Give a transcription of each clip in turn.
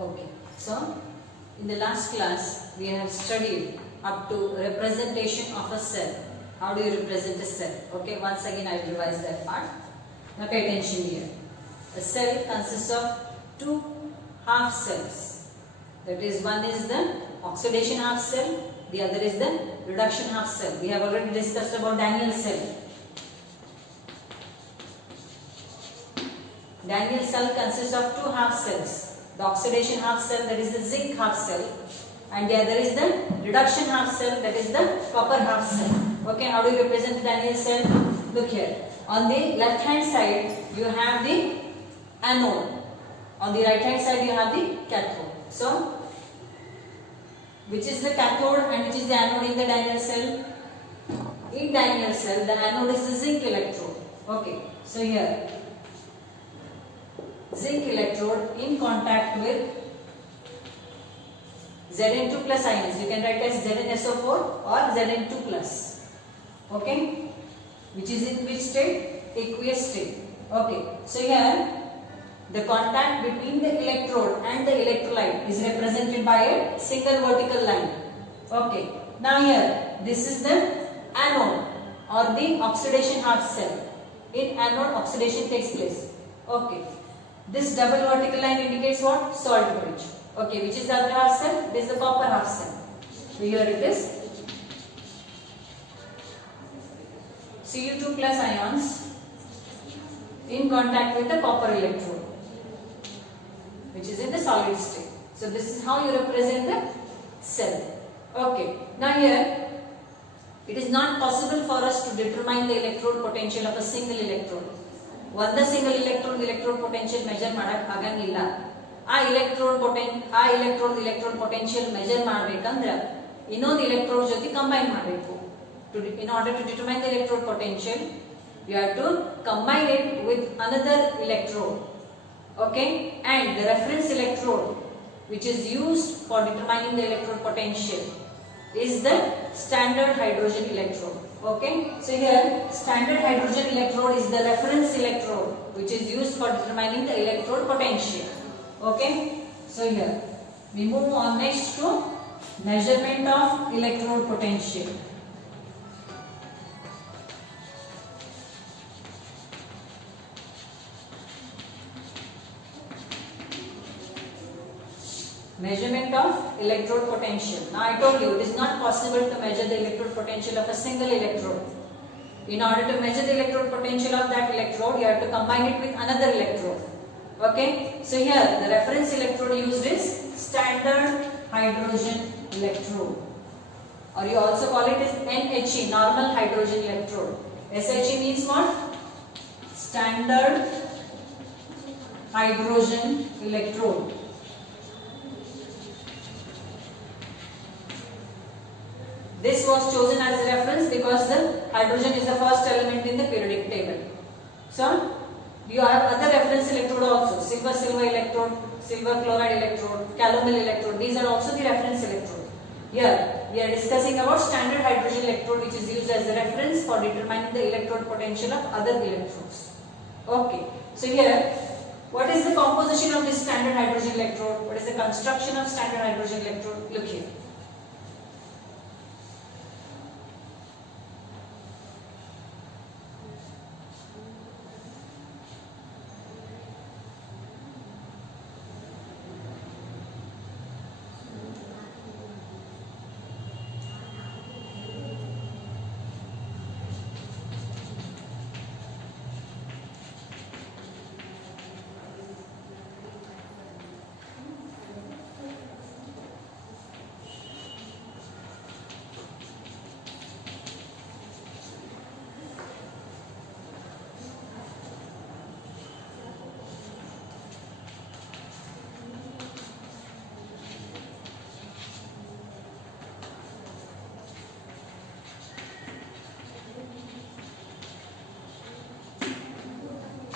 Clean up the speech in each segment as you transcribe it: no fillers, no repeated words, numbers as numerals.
Okay, so in the last class we have studied up to representation of a cell. How do you represent a cell? Okay, once again I will revise that part. Now pay attention here. A cell consists of two half cells. That is, one is the oxidation half cell, the other is the reduction half cell. We have already discussed about Daniell cell. Daniell cell consists of two half cells. The oxidation half cell, that is the zinc half cell, and the other is the reduction half cell, that is the copper half cell. Okay, how do you represent the Daniell cell? Look here. On the left hand side you have the anode. On the right hand side you have the cathode. So, which is the cathode and which is the anode in the Daniell cell? In Daniell cell, the anode is the zinc electrode. Okay, so here zinc electrode in contact with Zn2 plus ions. You can write as ZnSO4 or Zn2 plus. Okay, which is in which state? Aqueous state. Okay, so here the contact between the electrode and the electrolyte is represented by a single vertical line. Okay, now here this is the anode or the oxidation half cell. In anode, oxidation takes place. Okay, this double vertical line indicates what? Salt bridge. Okay, which is the other half cell? This is the copper half cell. So here it is. Cu2 plus ions in contact with the copper electrode, which is in the solid state. So this is how you represent the cell. Okay, now here it is not possible for us to determine the electrode potential of a single electrode. One single electrode potential measure ಮಾಡಕ್ಕೆ ಆಗಂಗಿಲ್ಲ. ಆ electrode potential measure ಮಾಡಬೇಕಂದ್ರೆ ಇನ್ನೊಂದು electrode ಜೊತೆ combine ಮಾಡಬೇಕು. In order to determine the electrode potential, you have to combine it with another electrode. Okay, and the reference electrode which is used for determining the electrode potential is the standard hydrogen electrode. Okay, so here standard hydrogen electrode is the reference electrode which is used for determining the electrode potential. Okay, so here we move on next to measurement of electrode potential. Measurement of electrode potential. Now I told you it is not possible to measure the electrode potential of a single electrode. In order to measure the electrode potential of that electrode, you have to combine it with another electrode. Okay, so here the reference electrode used is standard hydrogen electrode, or you also call it as NHE, normal hydrogen electrode. SHE means what? Standard hydrogen electrode. This was chosen as a reference because the hydrogen is the first element in the periodic table. So you have other reference electrode also. Silver electrode, silver chloride electrode, calomel electrode. These are also the reference electrode. Here we are discussing about standard hydrogen electrode, which is used as a reference for determining the electrode potential of other electrodes. Okay, so here what is the composition of this standard hydrogen electrode? What is the construction of standard hydrogen electrode? Look here.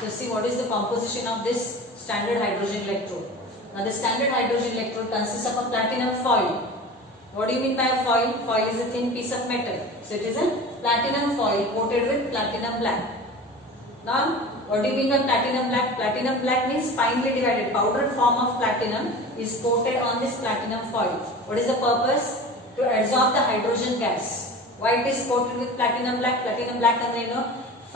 So see what is the composition of this standard hydrogen electrode. Now the standard hydrogen electrode consists of a platinum foil. What do you mean by a foil? Foil is a thin piece of metal. So it is a platinum foil coated with platinum black. Now What do you mean by platinum black? Platinum black means finely divided powdered form of platinum is coated on this platinum foil. What is the purpose? To absorb the hydrogen gas. Why it is coated with platinum black? Platinum black ಅಂದ್ರೆ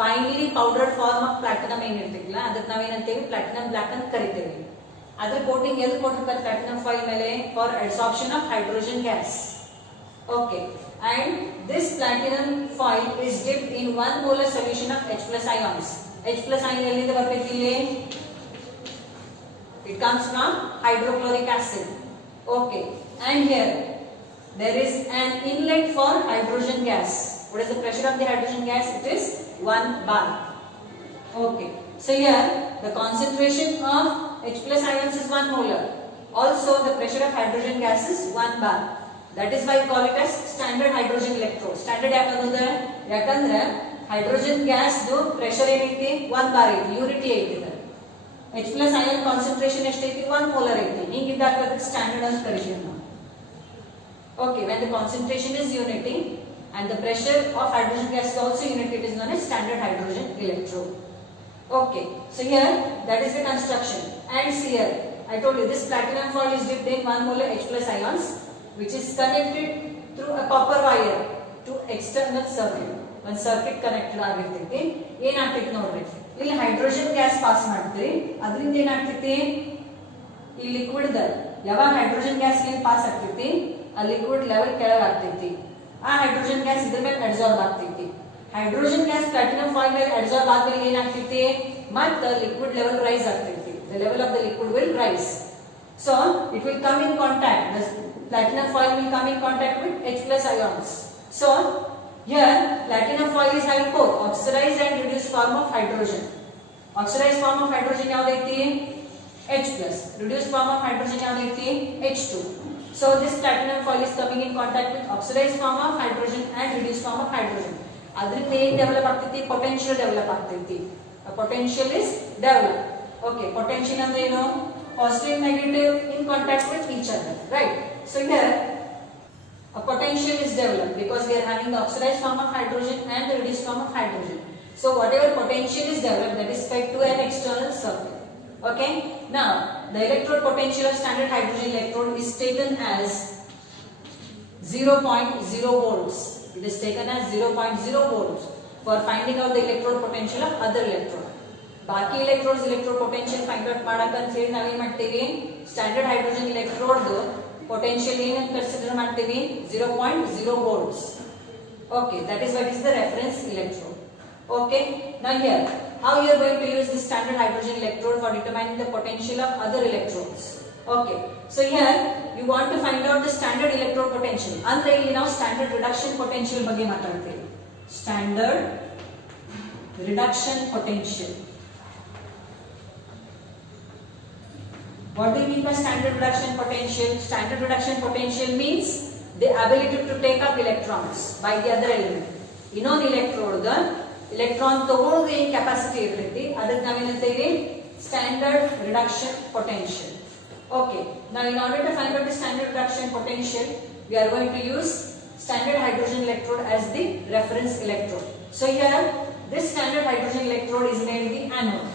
finely powdered form of platinum ಏನಿರ್ತಿಲ್ಲ ಅದಕ್ಕೆ ನಾವೇನಂತೀವಿ platinum black ಅಂತ ಕರಿತೀವಿ. ಅದರ coating ಎಲ್ಲಿ ಕೊಟ್ಟಿರ್ತಾರೆ platinum foil ಮೇಲೆ? For absorption of hydrogen gas. Okay. And this platinum foil is dipped in 1 molar solution of H plus ions. H plus ion ಎಲ್ಲಿಂದ ಬರ್ತೈತಿ ಇಲ್ಲಿ? It comes from hydrochloric acid. Okay. And here there is an inlet for hydrogen gas. What is the pressure of the hydrogen gas? It is 1 bar. Okay. So here the concentration of H plus ions is 1 molar. Also the pressure of hydrogen gas is 1 bar. That is why we call it as standard hydrogen electrode. Standard yakandre hydrogen gas do pressure ಏನೈತಿ 1 bar ಐತಿ, unity ಐತಿ. H plus ion concentration ಎಷ್ಟೈತಿ? 1 molar ಐತಿ. ಹೀಗಿದ್ದಾಗ ಅದಕ್ಕೆ standard ಅಂತ ಕರೀತೀವಿ ನಾವು. Okay, when the concentration is unity and the pressure of hydrogen gas is also unity, it is known as standard hydrogen electrode. Okay, so here that is the construction. And see here, I told you this platinum foil is dipped in 1 molar H plus ions, which is connected through a copper wire to external circuit. One circuit connected ಆಗಿರ್ತೈತಿ. ಏನಾಗ್ತೈತಿ ನೋಡ್ರಿ, ಇಲ್ಲಿ hydrogen gas pass ಮಾಡ್ತೀರಿ, ಅದರಿಂದ ಏನಾಗ್ತೈತಿ, ಈ liquid the ಯಾವಾಗ hydrogen gas ಇಲ್ಲಿ ಪಾಸ್ ಆಗ್ತೈತಿ ಆ ಲಿಕ್ವಿಡ್ ಲೆವೆಲ್ ಕೆಳಗೆ ಆಗ್ತೈತಿ. ಆ ಹೈಡ್ರೋಜನ್ ಗ್ಯಾಸ್ ಇದ್ರ ಮೇಲೆ ಅಬ್ಸಾರ್ಬ್ ಆಗ್ತೈತಿ. ಹೈಡ್ರೋಜನ್ ಗ್ಯಾಸ್ ಪ್ಲಾಟಿನಂ ಫಾಯಿಲ್ ಮೇಲೆ ಅಬ್ಸಾರ್ಬ್ ಆದ್ಮೇಲೆ ಏನಾಗ್ತೈತಿ, ಮತ್ತೆ ಲಿಕ್ವಿಡ್ ಲೆವೆಲ್ ರೈಸ್ ಆಗ್ತೈತಿ. The level of the liquid will rise. So it will come in contact. The platinum foil will come in contact with H plus ions. So here platinum foil is having both oxidized and reduced form of hydrogen. Oxidized form of hydrogen yaudaithi? H plus. Reduced form of hydrogen yaudaithi? H2. So this platinum foil is coming in contact with oxidized form of hydrogen and reduced form of hydrogen. Adrinda ಏನು develop ಆಗ್ತೈತಿ? Potential develop ಆಗ್ತೈತಿ. A potential is developed. Okay, potential ಅಂದ್ರೆ ಏನು? Positive negative in contact with each other, right? So here a potential is developed because we are having the oxidized form of hydrogen and the reduced form of hydrogen. So whatever potential is developed, that is fed to an external circuit. Okay, now the electrode potential of standard hydrogen electrode is taken as 0.0 volts. It is taken as 0.0 volts for finding out the electrode potential of other electrode. ಬಾಕಿ electrodes electrode potential find out ಮಾಡಕ ಅಂತ ಹೇಳಿ ನಾವೇನ್ ಮಾಡ್ತೀವಿ, standard hydrogen electrode potential ಏನಂತ consider ಮಾಡ್ತೀವಿ? 0.0 volts. Okay, that is what is the reference electrode. Okay, now here how you are going to use this standard hydrogen electrode for determining the potential of other electrodes. Okay, so here you want to find out the standard electrode potential. ಅಂದ್ರೆ ಇಲ್ಲಿ ನಾವು standard reduction potential ಬಗ್ಗೆ ಮಾತಾಡ್ತೀವಿ. Standard reduction potential. What do you mean by standard reduction potential? Standard reduction potential means the ability to take up electrons by the other element. ಇನ್ನೊಂದು electrode electron ತಗೊಳ್ಳೋದು ಏನು capacity ಇರ್ತೈತಿ ಅದಕ್ಕೆ ನಾವೇನಂತೀವಿ? Standard reduction potential. Okay, now in order to find out the standard reduction potential, we are going to use standard hydrogen electrode as the reference electrode. So here this standard hydrogen electrode is made the anode.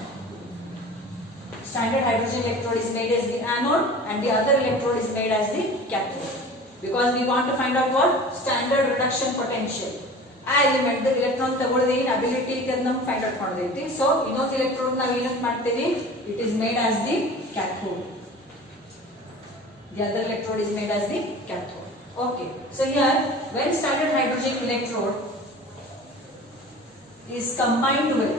Standard hydrogen electrode is made as the anode and the other electrode is made as the cathode. Because we want to find out what? Standard reduction potential. ಆ element the electron ತಗೊಳ್ಳೋದು ಏನು ability ಅಂತ ನಾವು find out ಮಾಡೋದೈತಿ. So ಇನ್ನೊಂದು electrode ನಾವು ಏನಂತ ಮಾಡ್ತೀವಿ? It is made as the cathode. The other electrode is made as the cathode. Okay. So here when standard hydrogen electrode is combined with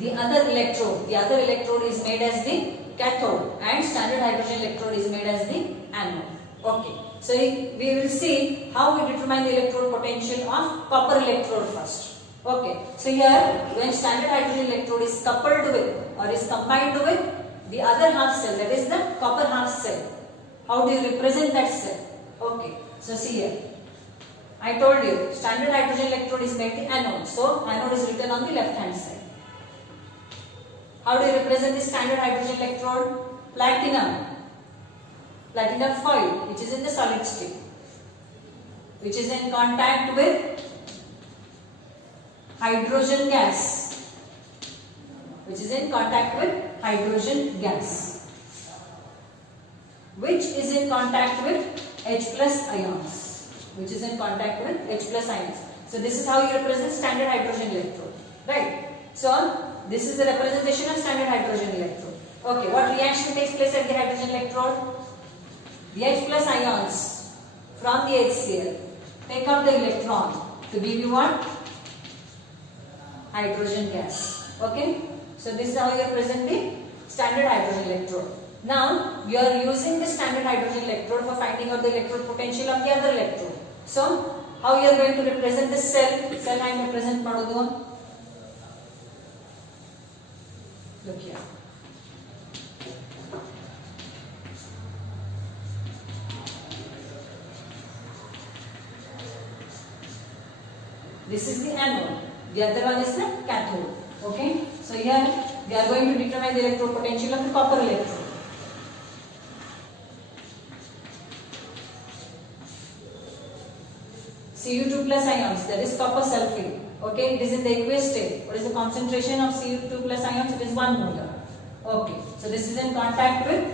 the other electrode is made as the cathode and standard hydrogen electrode is made as the anode. Okay, so we will see how we determine the electrode potential of copper electrode first. Okay, so here when standard hydrogen electrode is coupled with or is combined with the other half cell, that is the copper half cell, how do you represent that cell? Okay, so see here, I told you standard hydrogen electrode is made the anode, so anode is written on the left hand side. How do you represent the standard hydrogen electrode? Platinum foil, which is in the solid state, which is in contact with hydrogen gas. which is in contact with hydrogen gas, which is in contact with H plus ions, which is in contact with H plus ions. So this is how you represent standard hydrogen electrode, right? So this is the representation of standard hydrogen electrode. Okay, what reaction takes place at the hydrogen electrode? The H plus ions from the HCl take up the electron to give you what? Hydrogen gas. Okay, so this is how you represent the standard hydrogen electrode. Now you are using the standard hydrogen electrode for finding out the electrode potential of the other electrode. So how you are going to represent the cell? Cell I am represent madodu. Look here. This is the anode. The other one is the cathode. Okay. So here we are going to determine the electrode potential of the copper electrode. Cu2 plus ions, that is copper sulfate. Okay, it is in the aqueous state. What is the concentration of Cu2 plus ions? It is 1 molar. Okay, so this is in contact with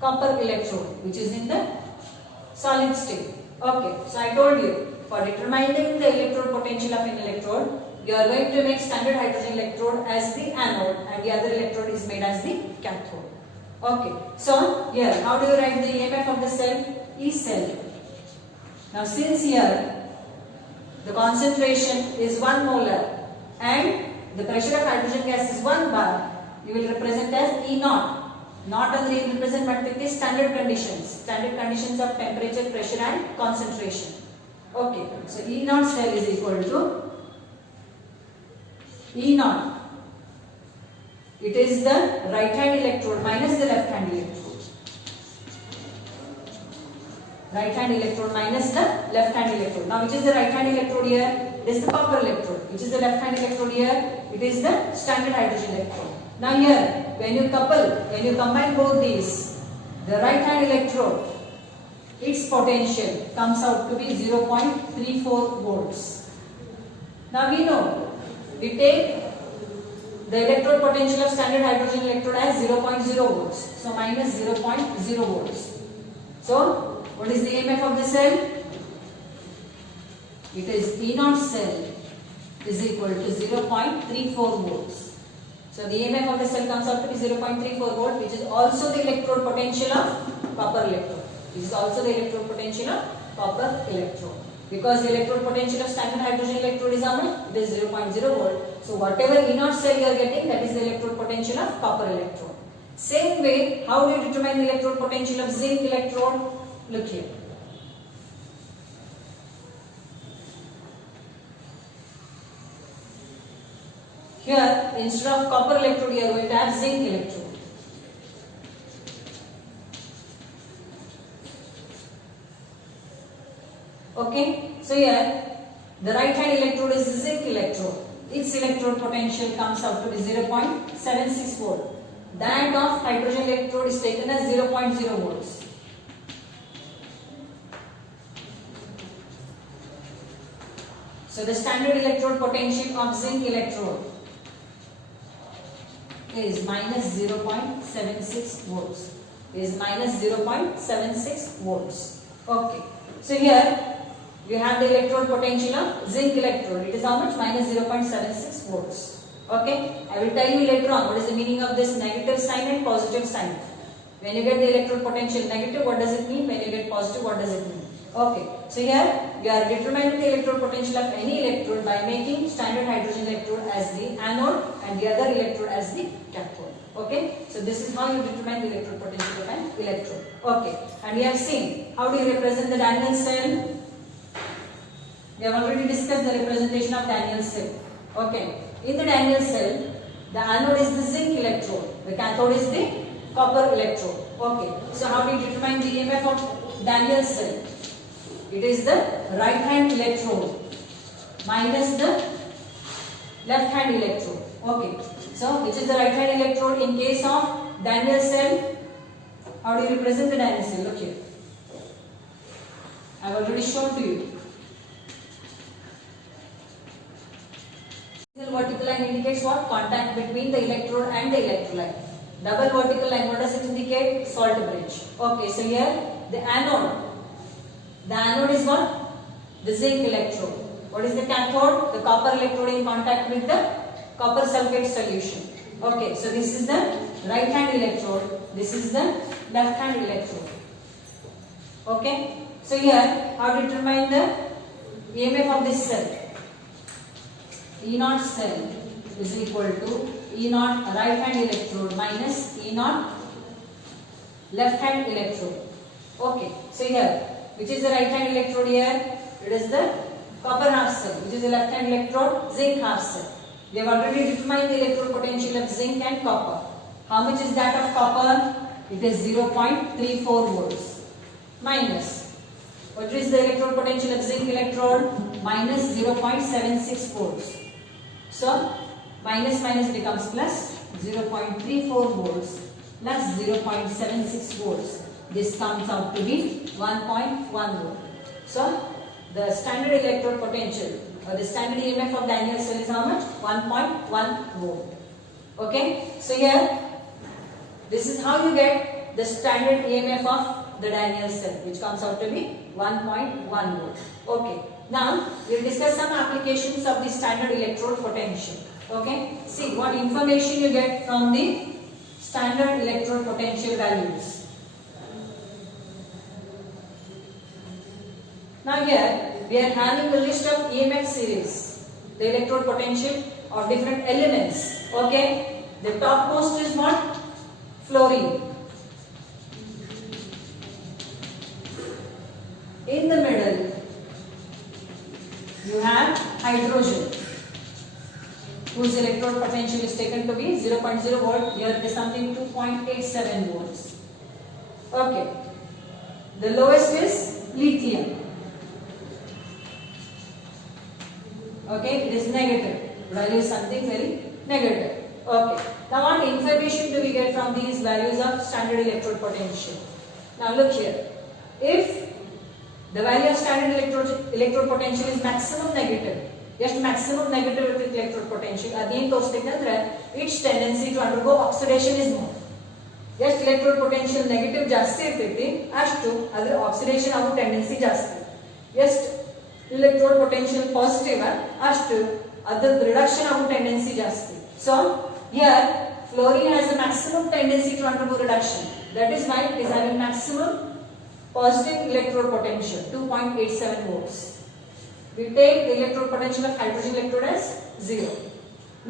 copper electrode, which is in the solid state. Okay, so I told you, for determining the electrode potential of an electrode, you are going to make standard hydrogen electrode as the anode and the other electrode is made as the cathode. Okay, so here, how do you write the EMF of the cell? E cell. Now since here, the concentration is 1 molar and the pressure of hydrogen gas is 1 bar, you will represent as E naught. Not only represent but with the standard conditions of temperature, pressure and concentration. Okay, so E naught cell is equal to E naught. It is the right hand electrode minus the left hand electrode. Right hand electrode minus the left hand electrode. Now which is the right hand electrode here? It is the copper electrode. Which is the left hand electrode here? It is the standard hydrogen electrode. Now here, when you combine both these, the right hand electrode, its potential comes out to be 0.34 volts. Now we know, we take the electrode potential of standard hydrogen electrode as 0.0 volts. So minus 0.0 volts. So what is the EMF of the cell? It is E naught cell is equal to 0.34 volts. So the EMF of the cell comes out to be 0.34 volt, which is also the electrode potential of copper electrode. This is also the electrode potential of copper electrode. Because the electrode potential of standard hydrogen electrode is how much? It is 0.0 volt. So whatever E naught cell you are getting, that is the electrode potential of copper electrode. Same way, how do you determine the electrode potential of zinc electrode? Look here. Here, instead of copper electrode, you are going to have zinc electrode. Okay, so here the right hand electrode is the zinc electrode. Its electrode potential comes out to be 0.76 volt. That of hydrogen electrode is taken as 0.0 volts. So the standard electrode potential of zinc electrode is minus 0.76 volts. Is minus 0.76 volts. Okay. So here you have the electrode potential of zinc electrode. It is how much? Minus 0.76 volts. Okay. I will tell you later on what is the meaning of this negative sign and positive sign. When you get the electrode potential negative, what does it mean? When you get positive, what does it mean? Okay. So here you are determining the electrode potential of any electrode by making standard hydrogen electrode as the anode and the other electrode as the cathode. Okay. So this is how you determine the electrode potential of an electrode. Okay. And we have seen how do you represent the Daniell cell. We have already discussed the representation of Daniell cell. Okay. In the Daniell cell, the anode is the zinc electrode. The cathode is the copper electrode. Okay. So how do you determine the EMF of Daniell cell? It is the right hand electrode minus the left hand electrode. Okay. So which is the right hand electrode in case of Daniell cell? How do you represent the Daniell cell? Look here. I have already shown to you. The vertical line indicates what? Contact between the electrode and the electrolyte. Double vertical line, what does it indicate? Salt bridge. Okay, so here the anode. The anode is what? The zinc electrode. What is the cathode? The copper electrode in contact with the copper sulfate solution. Okay, so this is the right hand electrode. This is the left hand electrode. Okay, so here how to determine the EMF of this cell? E0 cell is equal to E0 right hand electrode minus E0 left hand electrode. Okay, so here which is the right hand electrode here? It is the copper half cell. Which is the left hand electrode? Zinc half cell. We have already determined the electrode potential of zinc and copper. How much is that of copper? It is 0.34 volts. Minus, what is the electrode potential of zinc electrode? Minus 0.76 volts. So, minus minus becomes plus, 0.34 volts plus 0.76 volts. This comes out to be 1.1 volt. So, the standard electrode potential or the standard EMF of Daniell cell is how much? 1.1 volt. Okay, so here this is how you get the standard EMF of the Daniell cell, which comes out to be 1.1 volt. Okay, now we will discuss some applications of the standard electrode potential. Okay, see what information you get from the standard electrode potential values. Now here we are having the list of EMF series, the electrode potential of different elements. Okay, the topmost is what? Fluorine. In the middle you have hydrogen, whose electrode potential is taken to be 0.0 volt. Here it is something 2.87 volts. Okay, the lowest is lithium. Okay, it is negative. Value is something very negative. Okay. Now what information do we get from these values of standard electrode potential? Now look here. If the value of standard electrode potential is maximum negative, just maximum negative electrode potential, its tendency to undergo oxidation is more. Just electrode potential negative ಜಾಸ್ತಿ ಇರ್ತೈತಿ ಅಷ್ಟು ಅದರ oxidation ಆಗೋ tendency ಜಾಸ್ತಿ. Just electrode potential positive ಅಷ್ಟು ಅದರ reduction ಆಗೋ tendency ಜಾಸ್ತಿ. So here fluorine has a maximum tendency to undergo reduction. That is why it is having maximum positive electrode potential 2.87 volts. We take the electrode potential of hydrogen electrode as 0.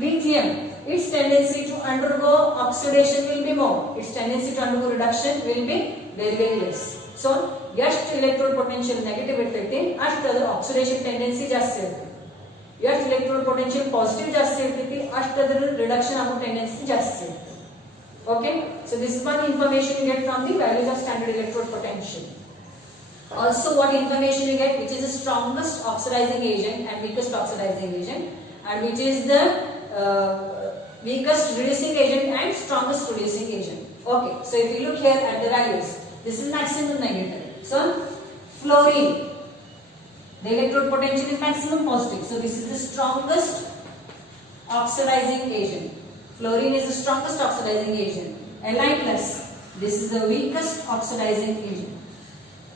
Lithium, its tendency to undergo oxidation will be more. Its tendency to undergo reduction will be very very less. So ಎಷ್ಟು electrode potential negative ಇರ್ತೈತಿ ಅಷ್ಟು ಅದರ oxidation tendency ಜಾಸ್ತಿ ಇರ್ತೈತಿ. ಎಷ್ಟು electrode potential positive ಜಾಸ್ತಿ ಇರ್ತೈತಿ ಅಷ್ಟು ಅದರ reduction ಆಗೋ tendency ಜಾಸ್ತಿ ಇರ್ತೈತಿ. Okay, so this is one information you get from the values of standard electrode potential. Also what information you get, which is the strongest oxidizing agent and weakest oxidizing agent, and which is the weakest reducing agent and strongest reducing agent. Okay, so if you look here at the values, this is maximum negative. So fluorine, the electrode potential is maximum positive. So this is the strongest oxidizing agent. Fluorine is the strongest oxidizing agent. Li plus, this is the weakest oxidizing agent.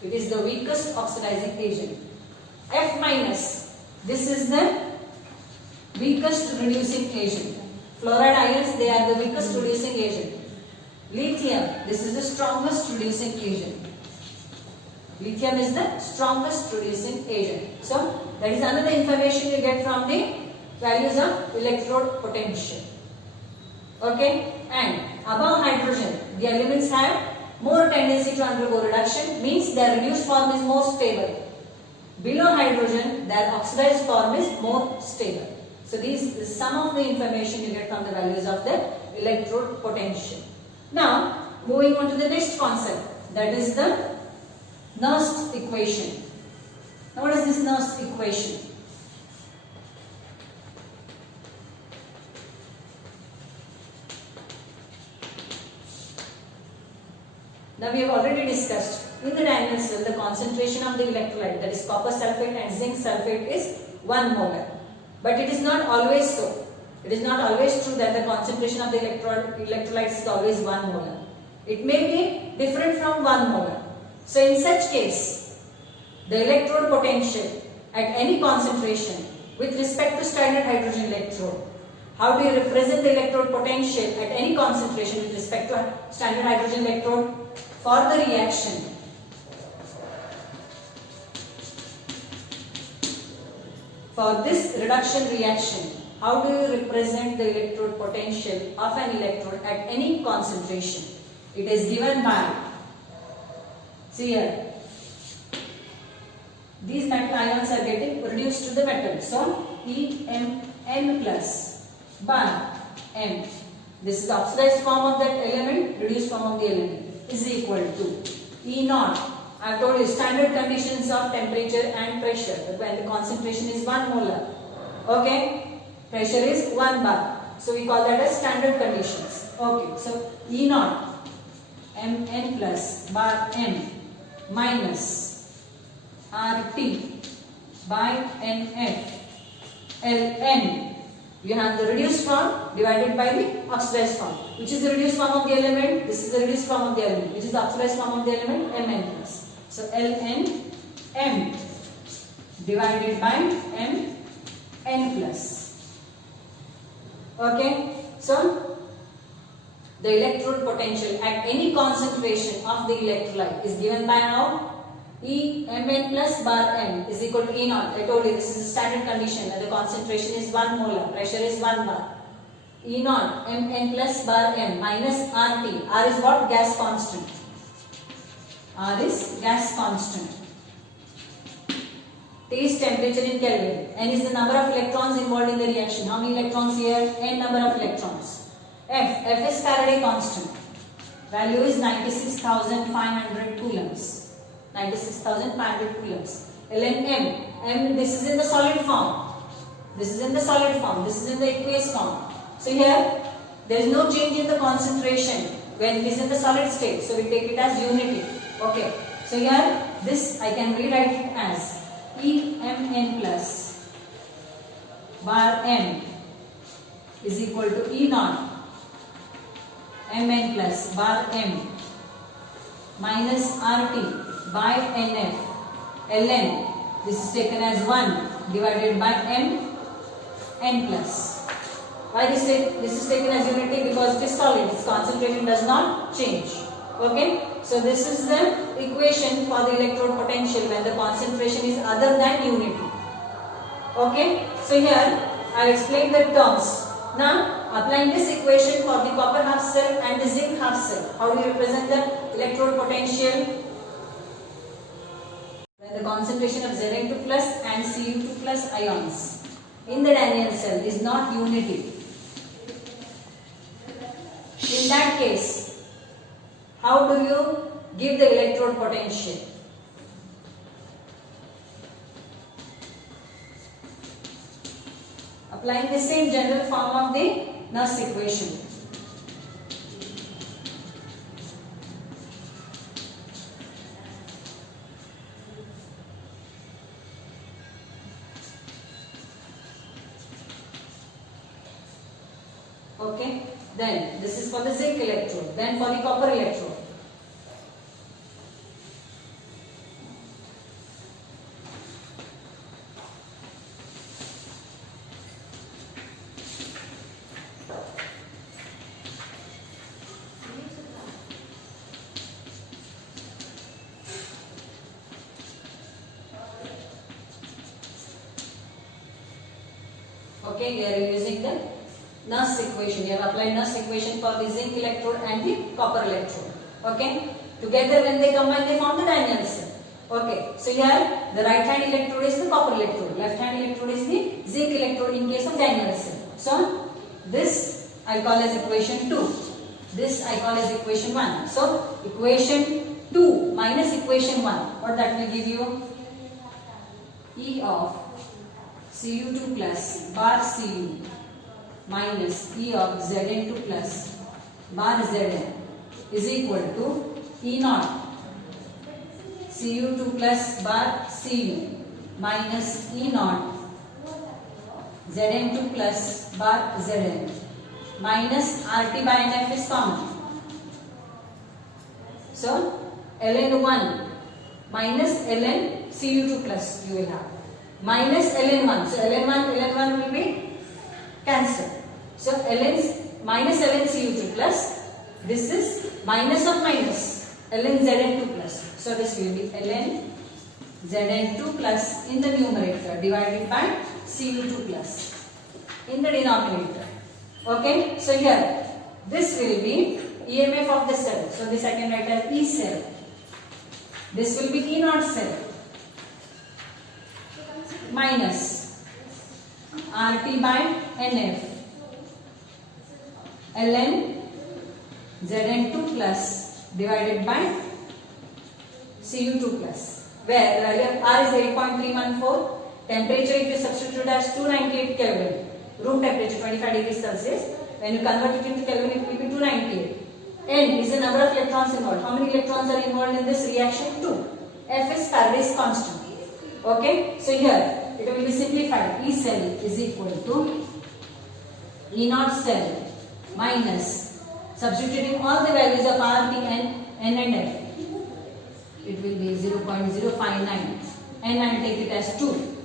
It is the weakest oxidizing agent. F minus, this is the weakest reducing agent. Fluoride ions, they are the weakest reducing agent. Lithium, this is the strongest reducing agent. Lithium is the strongest reducing agent. So that is another information you get from the values of electrode potential. Okay, and above hydrogen, the elements have more tendency to undergo reduction, means their reduced form is more stable. Below hydrogen, their oxidized form is more stable. So these is some of the information you get from the values of the electrode potential. Now moving on to the next concept, that is the Nernst equation. Now what is this Nernst equation? Now we have already discussed in the Daniell cell the concentration of the electrolyte, that is copper sulfate and zinc sulfate, is 1 molar. But it is not always so. It is not always true that the concentration of the electrolytes is always 1 molar. It may be different from 1 molar. So in such case, the electrode potential at any concentration with respect to standard hydrogen electrode. How do you represent the electrode potential at any concentration with respect to standard hydrogen electrode? For the reaction, for this reduction reaction, how do you represent the electrode potential of an electrode at any concentration? It is given by, see here, these metal ions are getting reduced to the metal. So, EMN plus bar M. This is the oxidized form of that element, reduced form of the element, is equal to E naught. I have told you standard conditions of temperature and pressure. When the concentration is 1 molar, okay, pressure is 1 bar. So we call that as standard conditions. Okay, so E naught Mn plus bar M minus RT by NF Ln. You have the reduced form divided by the oxidized form. Which is the reduced form of the element? This is the reduced form of the element. Which is the oxidized form of the element? Mn plus. So Ln M divided by Mn plus. Okay. So the electrode potential at any concentration of the electrolyte is given by now E Mn plus bar M is equal to E naught. I told you this is a standard condition and the concentration is 1 molar, pressure is 1 bar. E naught Mn plus bar M minus RT. R is what? Gas constant. R is gas constant. T is temperature in Kelvin. N is the number of electrons involved in the reaction. How many electrons here? N number of electrons. F is Faraday constant. Value is 96,500 coulombs. 96,500 coulombs. Ln M, this is in the solid form. This is in the solid form. This is in the aqueous form. So here, there is no change in the concentration when it is in the solid state. So we take it as unity. Okay. So here, this I can rewrite it as Emn plus bar M is equal to E naught Mn plus bar M minus RT by NF Ln. This is taken as 1 divided by N plus. Why this is taken as unity? Because it is solid. Its concentration does not change. Okay. So this is the equation for the electrode potential when the concentration is other than unity. Okay. So here I have explained the terms. Now applying this equation for the copper half cell and the zinc half cell. How do you represent the electrode potential? When the concentration of Zn2 plus and Cu2 plus ions in the Daniell cell is not unity. In that case, how do you give the electrode potential? Applying the same general form of the Nernst equation. Okay, then this is for the zinc electrode, then for the copper electrode. Okay, we are using the Nernst equation. You have applied Nernst equation for the zinc electrode and the copper electrode. Okay. Together when they combine, they form the Daniell cell. Okay. So here the right hand electrode is the copper electrode. Left hand electrode is the zinc electrode in case of Daniell cell. So this I call as equation 2. This I call as equation 1. So equation 2 minus equation 1. What that will give you? E of Cu2 plus bar Cu minus E of Zn2 plus bar Zn is equal to E naught Cu2 plus bar Cu minus E naught Zn2 plus bar Zn minus RT by NF is common. So ln1 minus ln Cu2 plus you will have minus ln1. So ln1 will be cancelled. So ln minus ln Cu2 plus, this is minus of minus ln Zn2 plus. So this will be ln Zn2 plus in the numerator divided by Cu2 plus in the denominator. Okay, so here this will be EMF of the cell. So this I can write as E cell. This will be E naught cell minus RT by NF ln Zn2 plus divided by Cu2 plus, where the value of R is 8.314, temperature if you substitute as 298 Kelvin, room temperature 25 degrees Celsius, when you convert it into Kelvin it will be 298. N is the number of electrons involved. How many electrons are involved in this reaction? 2. F is Faraday's constant. Okay, so here it will be simplified. E cell is equal to E naught cell minus, substituting all the values of R, T, N and F. It will be 0.059. N I will take it as 2.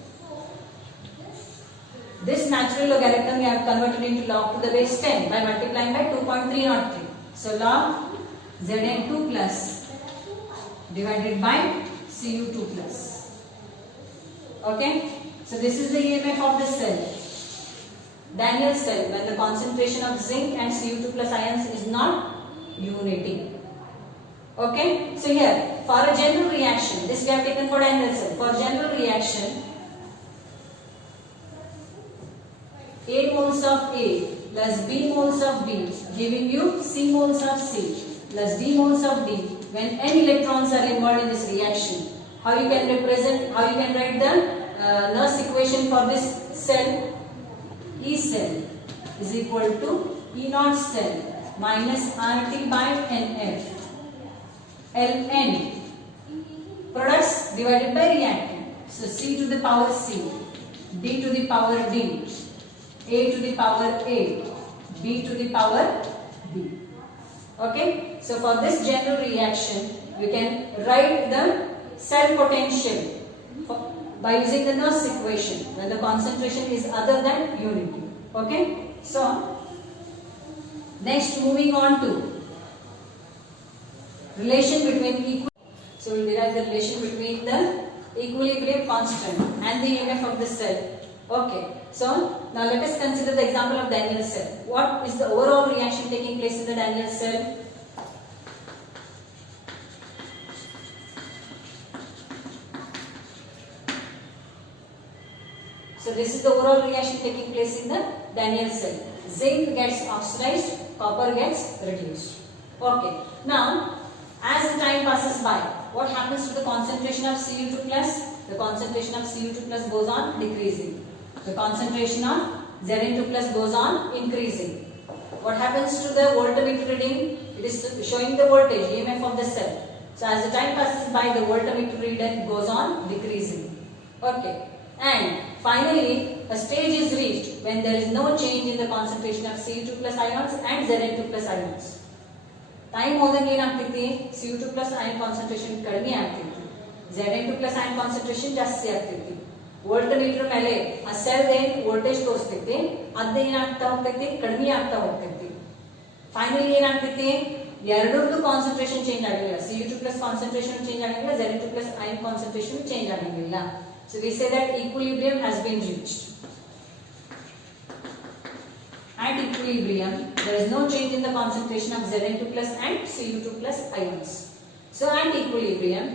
This natural logarithm we have converted into log to the base 10 by multiplying by 2.303. So log Zn2 plus divided by Cu2 plus. Okay, so this is the EMF of the cell. Daniell cell, when the concentration of zinc and Cu2 plus ions is not uniting. Okay, so here for a general reaction, this we have taken for Daniell cell. For general reaction, A moles of A plus B moles of B giving you C moles of C plus D moles of D. When n electrons are involved in this reaction, how you can represent, how you can write the Nernst equation for this cell? E cell is equal to E naught cell minus RT by NF ln products divided by reactant. So C to the power C, D to the power D, A to the power A, B to the power B. Okay, so for this general reaction we can write the cell potential by using the Nernst equation when the concentration is other than unity. Okay, so next moving on to relation between so we will derive the relation between the equilibrium constant and the EMF of the cell. Okay, so now let us consider the example of Daniell cell. What is the overall reaction taking place in the Daniell cell? So this is the overall reaction taking place in the Daniell cell. Zinc gets oxidized, copper gets reduced. Okay, now as the time passes by, what happens to the concentration of Cu2 plus? The concentration of Cu2 plus goes on decreasing. The concentration of Zn2 plus goes on increasing. What happens to the voltmeter reading? It is showing the voltage, EMF of the cell. So as the time passes by, the voltmeter reading goes on decreasing. Okay, and finally a stage is reached when there is no change in the concentration of Cu2 plus ions and Zn2 plus ions. Time ಹೋದಂಗೆ ಏನಾಗ್ತೈತಿ Cu2 plus ion concentration ಕಡಿಮೆ ಆಗ್ತೈತಿ, Zn2 plus ion concentration ಜಾಸ್ತಿ ಆಗ್ತೈತಿ. Voltmeter ಮೇಲೆ ಆ cell ಏನ್ voltage ತೋರಿಸ್ತೈತಿ ಅದೇ ಏನಾಗ್ತಾ ಹೋಗ್ತೈತಿ, ಕಡಿಮೆ ಆಗ್ತಾ ಹೋಗ್ತೈತಿ. ಫೈನಲಿ ಏನಾಗ್ತೈತಿ, ಎರಡರದ್ದು ಕಾನ್ಸಂಟ್ರೇಷನ್ ಚೇಂಜ್ ಆಗಿಲ್ಲ. Cu2 plus concentration ಚೇಂಜ್ ಆಗಿಲ್ಲ, Zn2 plus ion concentration change ಆಗಿಲ್ಲ. So we say that equilibrium has been reached. At equilibrium, there is no change in the concentration of Zn2 plus and Cu2 plus ions. So at equilibrium,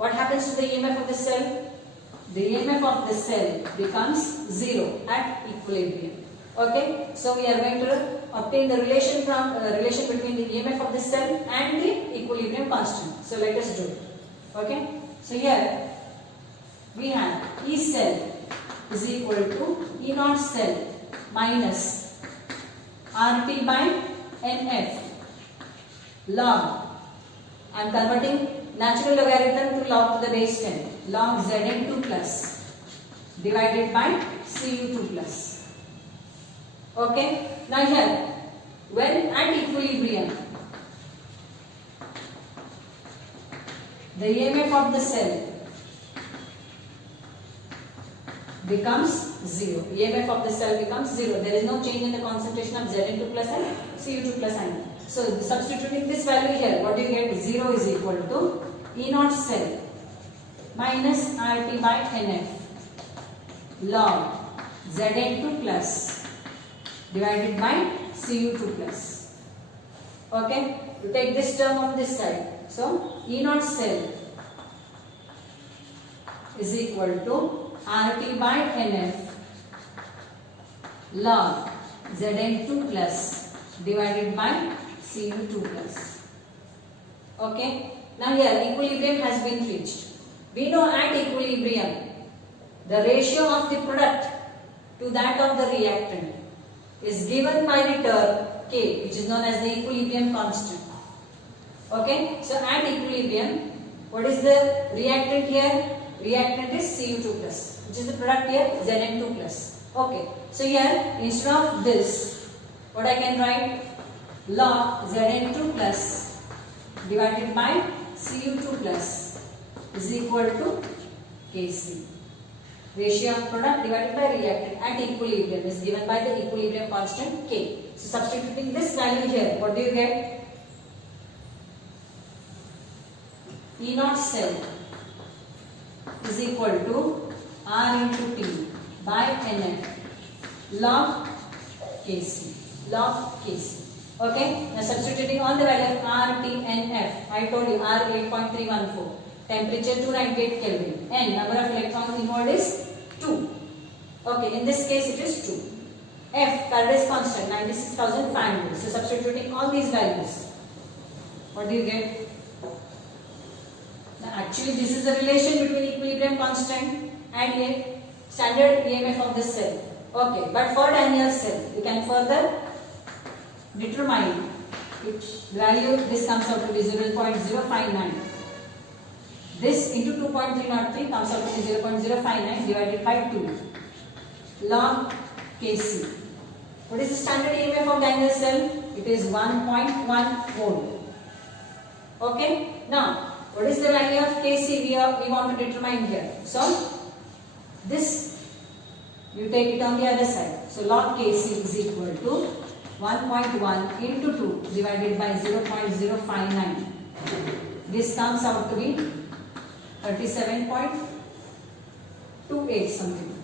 what happens to the EMF of the cell? The EMF of the cell becomes zero at equilibrium. Okay, so we are going to obtain the relation between the EMF of the cell and the equilibrium constant. So let us do it. Okay, so here we have E cell is equal to E naught cell minus RT by NF log, I am converting natural logarithm to log to the base 10, log Zn2 plus divided by Cu2 plus. Okay. Now here, when at equilibrium, the EMF of the cell becomes 0. EMF of the cell becomes 0. There is no change in the concentration of Zn2 plus and Cu2 plus ion. So substituting this value here, what do you get? 0 is equal to E0 cell minus RT by NF log Zn2 plus divided by Cu2 plus. Okay, you take this term on this side. So E0 cell is equal to RT by NF log Zn2 plus divided by Cu2 plus. Okay. Now here equilibrium has been reached. We know at equilibrium the ratio of the product to that of the reactant is given by the term K, which is known as the equilibrium constant. Okay. So at equilibrium, what is the reactant here? Reactant is Cu2 plus, which is the product here Zn2 plus. Okay. So here instead of this, what I can write? Log Zn2 plus divided by Cu2 plus is equal to Kc. Ratio of product divided by reactant at equilibrium is given by the equilibrium constant K. So substituting this value here, what do you get? E0 cell is equal to R into T by NF log Kc. Log Kc. Okay. Now substituting all the value of R, T and F. I told you R 8.314. Temperature 298 Kelvin. N number of electrons involved is 2. Okay. In this case it is 2. F Faraday's constant 96,500. So substituting all these values, what do you get? Now actually this is the relation between equilibrium constant and a standard EMF of the cell. Okay, but for Daniel's cell, you can further determine which value this comes out to be 0.059. This into 2.303 comes out to be 0.059 divided by 2 log Kc. What is the standard EMF of Daniel's cell? It is 1.1 volt. Okay. Now, what is the value of Kc we want to determine here? So, this you take it on the other side. So, log Kc is equal to 1.1 into 2 divided by 0.059. This comes out to be 37.28 something.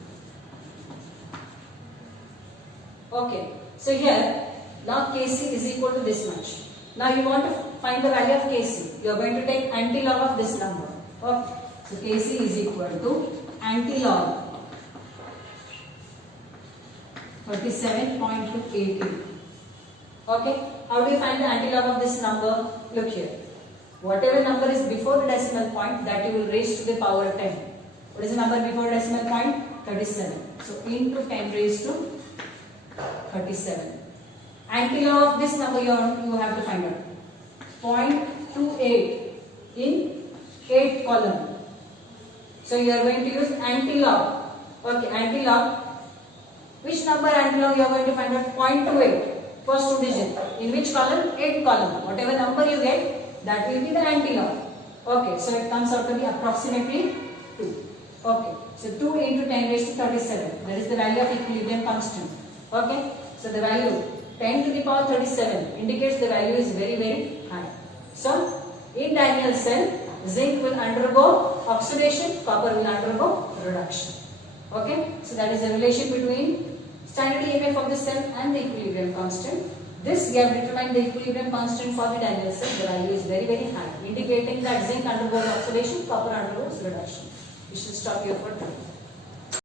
Okay. So, here log Kc is equal to this much. Now, you want to find the value of Kc. You are going to take anti-log of this number. Okay. So, Kc is equal to anti-log 37.288. Okay. How do you find the anti-log of this number? Look here. Whatever number is before the decimal point, that you will raise to the power 10. What is the number before decimal point? 37. So, into 10 raised to 37. Anti-log of this number you have to find out. 0.28 in 8th column. So you are going to use anti-log. Okay, anti-log. Which number anti-log you are going to find out? 0.28. First two digit. In which column? 8th column. Whatever number you get, that will be the anti-log. Okay, so it comes out to be approximately 2. Okay, so 2 into 10 raised to 37. That is the value of equilibrium constant. Okay, so the value 10 to the power 37 indicates the value is very, very high. So, in Daniel's cell, zinc will undergo oxidation, copper will undergo reduction. Okay, so that is the relation between standard EMF of the cell and the equilibrium constant. This we have determined the equilibrium constant for the Daniel's cell. The value is very, very high, indicating that zinc undergoes oxidation, copper undergoes reduction. We should stop here for today.